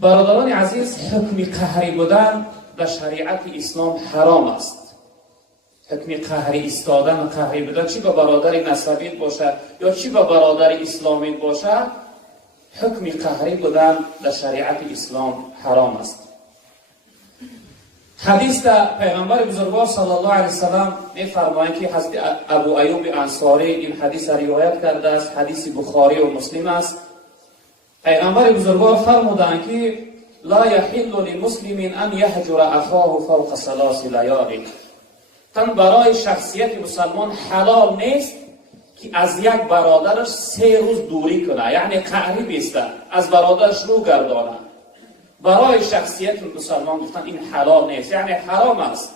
برادران عزیز، حکم قهری بودن در شریعت اسلام حرام است. حکم قهری ایستادن و قهری بودن، چی به برادر نسبیت باشه یا چی به برادر اسلامی باشه، حکم قهری بودن در شریعت اسلام حرام است. حدیث در پیغمبر بزرگوار صلی الله علیه وسلم می‌فرمایند که حضرت ابو ایوب انصاری این حدیث را روایت کرده است. حدیث بخاری و مسلم است. پیغمبر بزرگوار فرمودند که لا یحل للمسلم ان یهجر اخاه فوق 3 لیال. برای شخصیت مسلمان حلال نیست که از یک برادرش 3 روز دوری کنه، یعنی قهری بیسته، از برادرش رو گردانه. برای شخصیت مسلمان گفتن این حلال نیست، یعنی حرام است.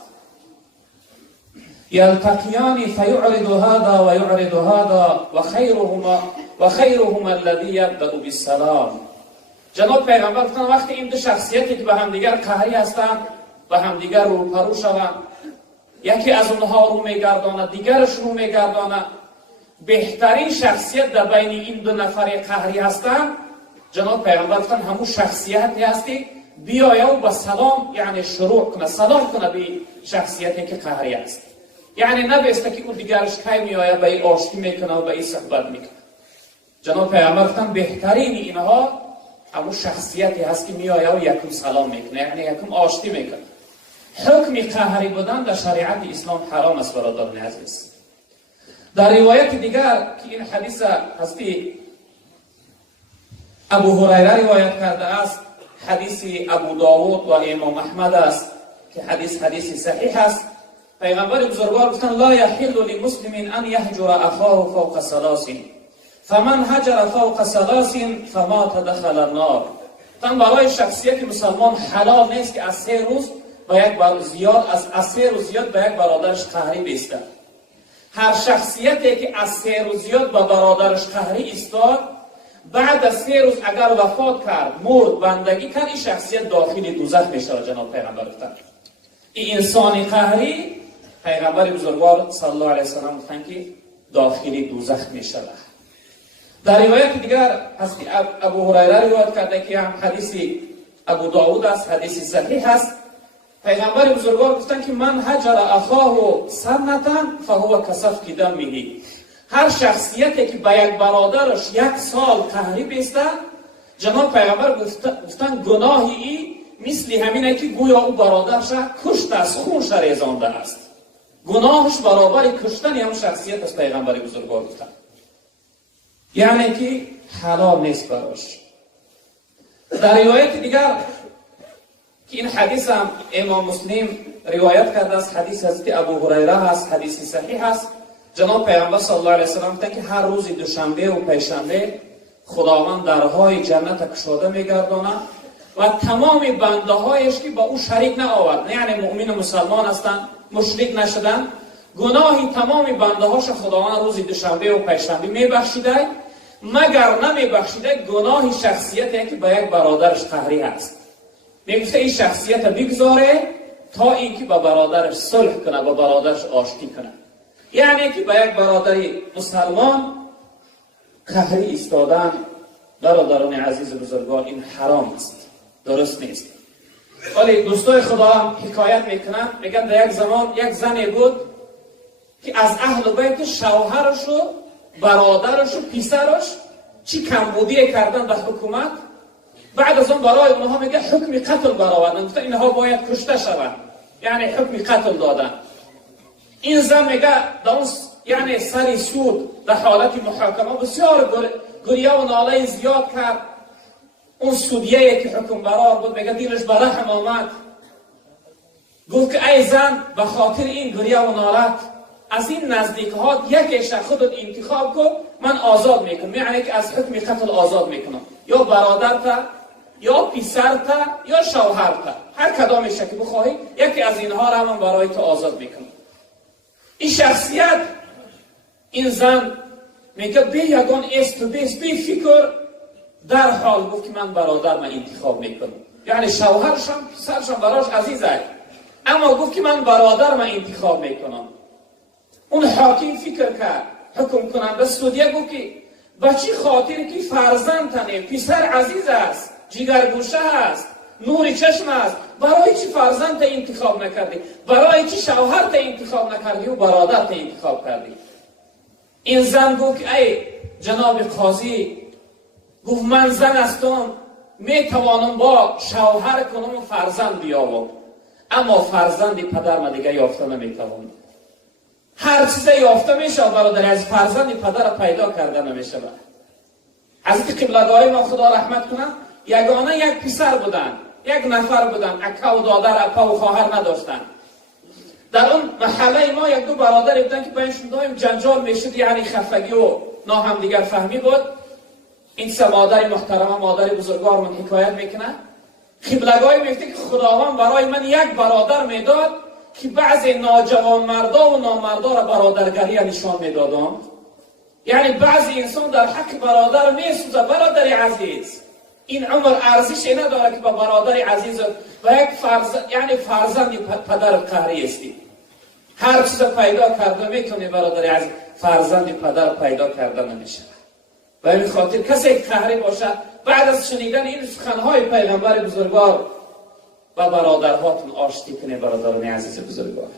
یلتقیان فیعرض هذا و یعرض هذا و خیرهما الذی یبدأ بالسلام. جناب پیغمبر گفتن وقتی این دو شخصیتی که به همدیگر قهری هستند به همدیگر روپرو شوند، یکی از اونها رو میگرداند دیگرش رو میگرداند، بهترین شخصیت در بین این دو نفر قهری هستند، جناب پیغمبر گفتن همون شخصیتی هستی بیاید و با سلام یعنی شروع کنه، سلام کنه به شخصیتی که قهری است. یعنی نبسته که اون دیگرش کی میآید به این آشتی میکنه و به این صحبت میکنه. جناب پیغمبر گفتن بهترین اینها همون شخصیتی هست که میآید و یکم سلام میکنه، یعنی یکم آشتی میکنه. حکم قهری بودن در شریعت اسلام حرام است برادران عزیز. در روایت دیگر که این حدیث هستی ابو هریره روایت کرده است، حدیث ابو داود و امام احمد است که حدیث صحیح است. پیغمبر بزرگوار گفتن لا یحل للمسلم ان یهجر اخاه فوق 3 فمن هجر فوق 3 فمات دخل النار. برای شخصیت مسلمان حلال نیست که از 3 روز با یک زیاد از 3 روز زیاد به یک برادرش قهری بیسته. هر شخصیتی که از 3 روز زیاد با برادرش قهری ایستاد، بعد از 3 روز اگر وفات کرد، مرد، بندگی کرد، این شخصیت داخل دوزخ میشه. جناب پیغمبر گفتن این انسان قهری، پیغمبر بزرگوار صلی الله علیه وسلم گفتن که داخل دوزخ میشه. در روایت دیگر حضرت ابو هریره روایت کرده که هم حدیث ابو داود است، حدیث صحیح است. پیغمبر بزرگوار گفتن که من هجر اخاه سنتا فهو کسفک دمه. هر شخصیتی که به یک برادرش 1 سال قهری بیسته، جناب پیغمبر گفتن گناهی ای مثل همینه که گویا او برادرش کشته است، خونش ریزانده است. گناهش برابر کشتن همون شخصیت است. پیغمبر بزرگوار گفتن یعنی که حلال نیست براش. در روایت دیگر که این حدیث هم امام مسلم روایت کرده است، حدیث حضرت ابو هریره است، حدیث صحیح است. جناب پیغمبر صلی الله علیه وسلم گفتند که هر روز دوشنبه و پنجشنبه خداوند درهای جنت گشاده میگرداند و تمام بنده هایش که با او شریک نآورد، یعنی مؤمن و مسلمان هستند، مشرک نشدند، گناهی تمام بنده هاش خداوند روز دوشنبه و پنجشنبه میبخشیده، مگر نمیبخشیده گناه شخصیتی که با یک برادرش قهری است. میگفته این شخصیت بگذاره تا اینکه با برادرش صلح کنه، با برادرش آشتی کنه. یعنی که با یک برادر مسلمان قهری ایستادن، برادران عزیز بزرگوار، این حرام است، درست نیست. ولی دوستای خدا هم حکایت میکنن، میگن در یک زمان یک زنی بود که از اهل بیت شوهرش و برادرش و پسرش چی کمبودی کردن به حکومت، بعد از اون برای اونها میگه حکم قتل برآوردن، گفتن اینها باید کشته شوند، یعنی حکم قتل دادن. این زن میگه در اون یعنی سری سود در حالت محاکمه بسیار گریه و ناله زیاد کرد. اون سودیه که حکم برار بود میگه دیلش به رحم آمد، گفت که ای زن به خاطر این گریه و نالت از این نزدیک ها یکیش خودت انتخاب کن، من آزاد میکنم، یعنی که از حکم قتل آزاد میکنم، یا برادرت یا پسرت یا شوهرت، هر کدامش که بخواهی یکی از اینها را من برای تو آزاد میکنم. این شخصیت، این زن میگه بی یگان است و بی فکر در حال گفت که من برادر من انتخاب میکنم، یعنی شوهرشم پسرشم براش عزیزه، اما گفت که من برادر من انتخاب میکنم. اون حاکم فکر کرد، حکم کننده سودیه گفت که بچی خاطر که فرزند تنه، پسر عزیز است، جگرگوشه هست، نور چشم است. برای چی فرزند انتخاب نکردی؟ برای چی شوهر انتخاب نکردی و برادر انتخاب کردی؟ این زن گفت که ای جناب قاضی، گفت من زن هستم، می توانم با شوهر کنم و فرزند بیاورم، اما فرزند پدر من دیگه یافته نمی توانم. هر چیز یافته میشه برادر، از فرزند پدر پیدا کرده نمیشه. حضرت قبلگاه ما خدا رحمت کنه یگانه یک پسر بودن، یک نفر بودن، اکا و دادر، اپا و خواهر نداشتن. در اون محله ما یک دو برادر بودن که بینشون دائم جنجال میشد، یعنی خفگی و ناهمدیگر فهمی بود. این سه مادر محترمه، مادر بزرگوار من حکایت میکنه، قبلگاه میگفته که خداوند برای من یک برادر میداد که بعضی ناجوان مردا و نامردا را برادرگری نشان میدادند. یعنی بعضی انسان در حق برادر میسوزه. برادر عزیز، این عمر ارزش نداره که با برادر عزیز و یک یعنی فرزند پدر قهری استی. هر چیز پیدا کرده میکنه برادر عزیز، فرزند پدر پیدا کرده نمیشه. و این خاطر کسی قهری باشه، بعد از شنیدن این سخنهای پیغمبر بزرگوار و برادرهاتون آشتی کنه برادران عزیز بزرگوار.